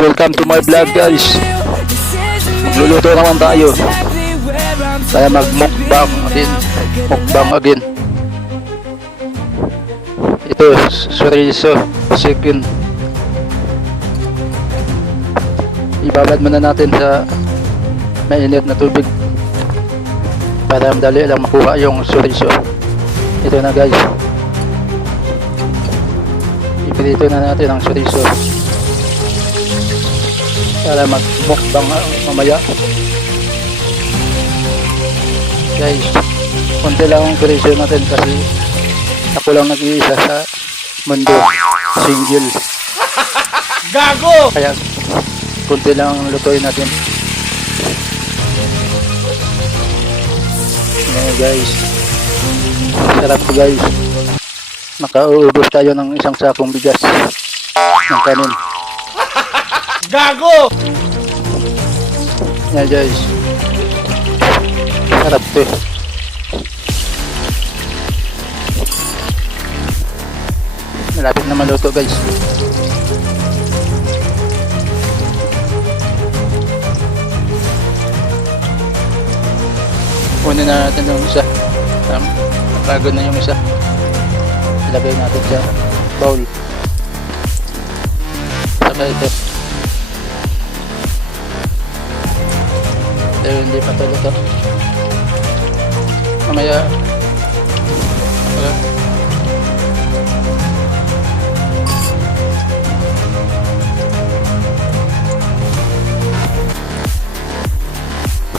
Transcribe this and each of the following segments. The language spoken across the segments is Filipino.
Welcome to my vlog guys. Magluluto naman tayo. Kaya mag-mukbang again. Ito, chorizo chicken. Ibabad muna natin sa mainit na tubig para madali lang makuha yung chorizo. Ito na guys. Iprito na natin ang chorizo para mag-mukbang mamaya. Guys, konti lang ang chorizo natin kasi ako lang nag-iisa sa mundo, single. Gago! Kaya konti lang ang lutuin natin. Ayan guys, sarap po guys. Nakauubos tayo ng isang sakong bigas ng kanin. Gago! Ayan guys, sarap to. Malapit na maluto guys. Kunin na natin yung isa. Napagod na yung isa. Ilagay natin sa bowl. Saka ito. Pero hindi pa ito luto. Mamaya.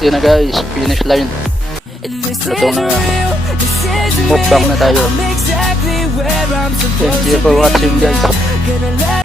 Yun na guys, finish line. Luto na. Mukbang na tayo. Thank you for watching guys.